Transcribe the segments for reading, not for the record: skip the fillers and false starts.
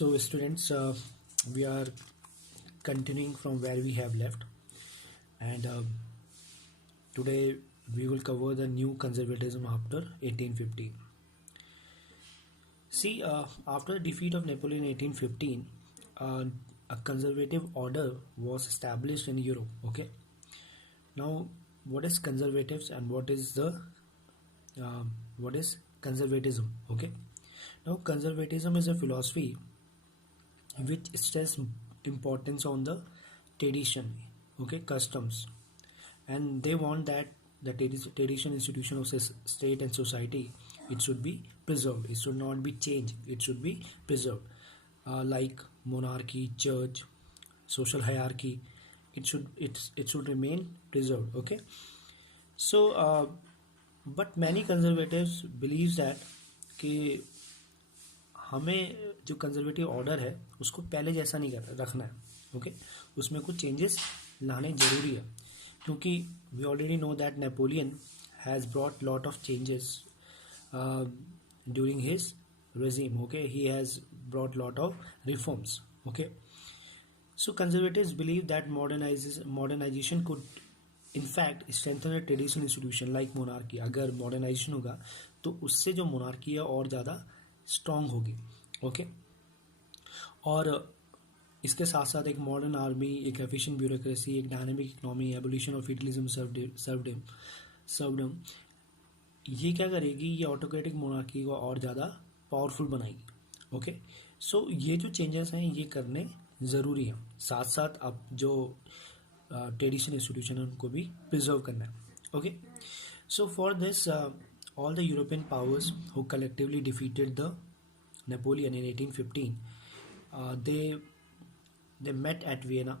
So, students, we are continuing from where we have left, and today we will cover the new conservatism after 1815. See, after the defeat of Napoleon in 1815, a conservative order was established in Europe. Okay, now what is conservatives and what is conservatism? Okay, now conservatism is a philosophy which stress importance on the tradition, okay, customs, and they want that the tradition, institution of state and society, it should be preserved, it should not be changed, it should be preserved, like monarchy, church, social hierarchy, it should remain preserved. Okay, so but many conservatives believes that कि हमें जो conservative order है उसको पहले जैसा नहीं रखना है. ओके, उसमें कुछ चेंजेस लाने ज़रूरी है, क्योंकि we already know that Napoleon has brought lot of changes during his regime. Okay, he has brought lot of reforms. Okay, so conservatives believe that modernization could in fact strengthen a traditional institution like monarchy. अगर modernization होगा तो उससे जो monarchy है और ज़्यादा strong होगी. Okay, और इसके साथ साथ एक मॉडर्न आर्मी, एक एफिशिएंट ब्यूरोक्रेसी, एक dynamic economy, evolution of federalism serfdom, ये क्या करेगी, ये ऑटोक्रेटिक मोनार्की को और ज़्यादा पावरफुल बनाएगी. ओके, सो ये जो चेंजेस हैं ये करने ज़रूरी हैं. साथ साथ अब जो ट्रेडिशनल इंस्टीट्यूशन है उनको भी प्रिजर्व करना है. Okay, so for this all the European powers who collectively defeated the Napoleon in 1815, they met at Vienna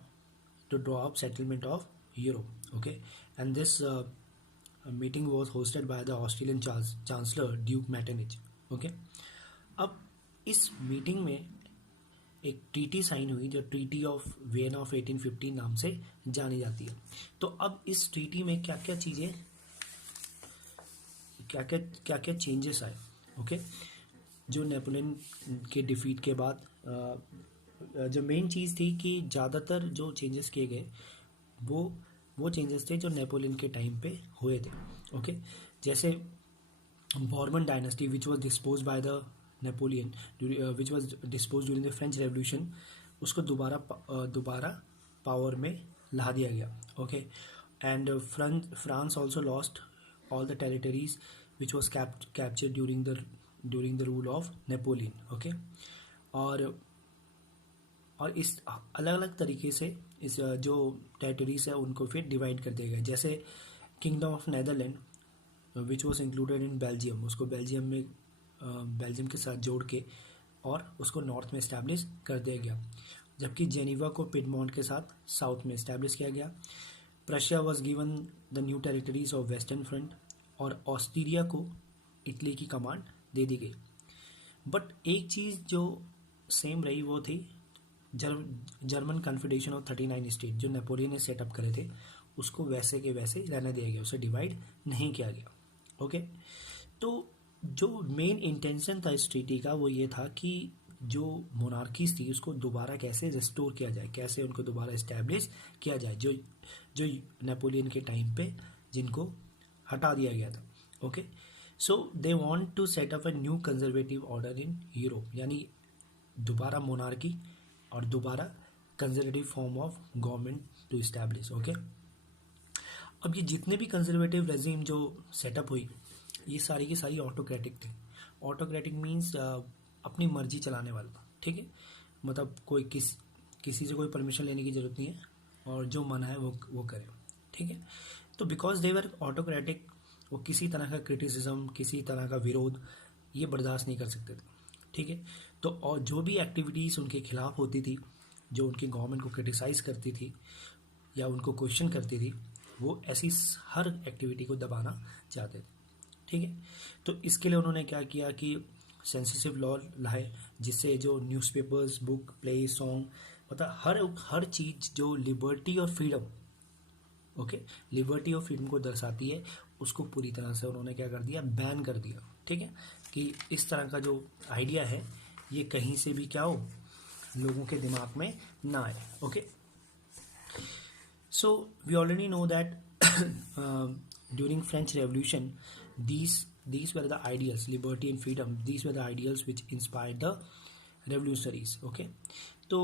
to draw up settlement of Europe. Okay, and this meeting was hosted by the Austrian Chancellor Duke Metternich. Okay, अब इस meeting में एक treaty sign हुई जो treaty of Vienna of 1815 नाम से जानी जाती है. तो अब इस ट्रीटी में क्या क्या चीज़ें, क्या क्या चेंजेस आए. ओके, जो नेपोलियन के डिफीट के बाद जो मेन चीज़ थी कि ज़्यादातर जो चेंजेस किए गए वो चेंजेस थे जो नेपोलियन के टाइम पे हुए थे. ओके, जैसे Bourbon dynasty which was dispose by the Napoleon, which was dispose during the French revolution, उसको दोबारा पावर में ला दिया गया. Okay, and France also lost all the territories which was captured during the rule of Napoleon. Okay, और इस अलग अलग तरीके से इस जो टेरिटरीज है उनको फिर डिवाइड कर दिया गया. जैसे kingdom of Netherland which was included in Belgium, उसको बेल्जियम के साथ जोड़ के और उसको नॉर्थ में इस्टेब्लिश कर दिया गया. जबकि जेनीवा को पिडमॉन्ट के साथ साउथ में इस्टेब्लिश किया गया. Prussia was given the new territories of western front और ऑस्ट्रिया को इटली की कमांड दे दी गई. बट एक चीज़ जो सेम रही वो थी जर्मन कन्फेडरेशन ऑफ 39 स्टेट जो नेपोलियन ने सेटअप करे थे, उसको वैसे के वैसे रहने दिया गया, उसे डिवाइड नहीं किया गया. ओके, तो जो मेन इंटेंशन था इस ट्रीटी का वो ये था कि जो मोनार्कीज थी उसको दोबारा कैसे रिस्टोर किया जाए, कैसे उनको दोबारा इस्टेब्लिश किया जाए, जो नेपोलियन के टाइम पे जिनको हटा दिया गया था. Okay, so they want to set up a new conservative order in Europe, यानी दोबारा मोनार्की और दोबारा conservative form of government to establish. Okay, अब ये जितने भी कंजर्वेटिव रेजिम जो सेटअप हुई ये सारी की सारी ऑटोक्रेटिक थे. ऑटोक्रेटिक मीन्स अपनी मर्जी चलाने वाला. ठीक है, मतलब कोई किसी से कोई परमिशन लेने की ज़रूरत नहीं है और जो मना है वो करे. ठीक है, तो बिकॉज दे वर ऑटोक्रेटिक वो किसी तरह का क्रिटिसिज्म, किसी तरह का विरोध ये बर्दाश्त नहीं कर सकते थे. ठीक है, तो और जो भी एक्टिविटीज़ उनके खिलाफ होती थी, जो उनकी गवर्नमेंट को क्रिटिसाइज़ करती थी या उनको क्वेश्चन करती थी, वो ऐसी हर एक्टिविटी को दबाना चाहते थे. ठीक है, तो इसके लिए उन्होंने क्या किया कि सेंसिटिव लॉ लाए, जिससे जो न्यूज़पेपर्स, बुक, प्ले, सॉन्ग, मतलब हर चीज़ जो लिबर्टी और फ्रीडम, ओके, लिबर्टी और फ्रीडम को दर्शाती है उसको पूरी तरह से उन्होंने क्या कर दिया, बैन कर दिया. ठीक है, कि इस तरह का जो आइडिया है ये कहीं से भी क्या हो, लोगों के दिमाग में ना आए. Okay, so we already know that during French Revolution, these were the ideals, liberty and freedom. These were the ideals which inspired the revolutionaries. Okay, तो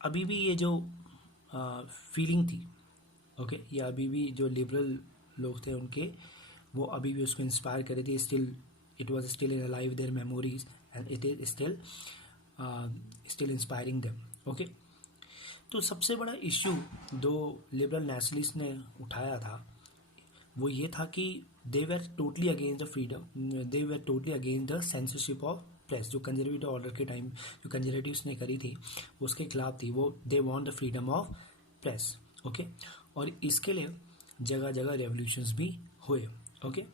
अभी भी ये जो फीलिंग थी, ओके, ये अभी भी जो लिबरल लोग थे उनके, वो अभी भी उसको इंस्पायर कर रहे थे. Still it was still in alive their memories and it is still inspiring them. Okay, तो सबसे बड़ा इश्यू जो लिबरल नेशनलिस्ट ने उठाया था वो ये था कि they were totally against the freedom, they were totally against the censorship of press. जो कंजर्वेटिव ऑर्डर के टाइम जो कंजर्वेटिव्स ने करी थी उसके खिलाफ थी. वो they want the freedom of press. Okay, और इसके लिए जगह जगह रेवोल्यूशंस भी हुए. ओके,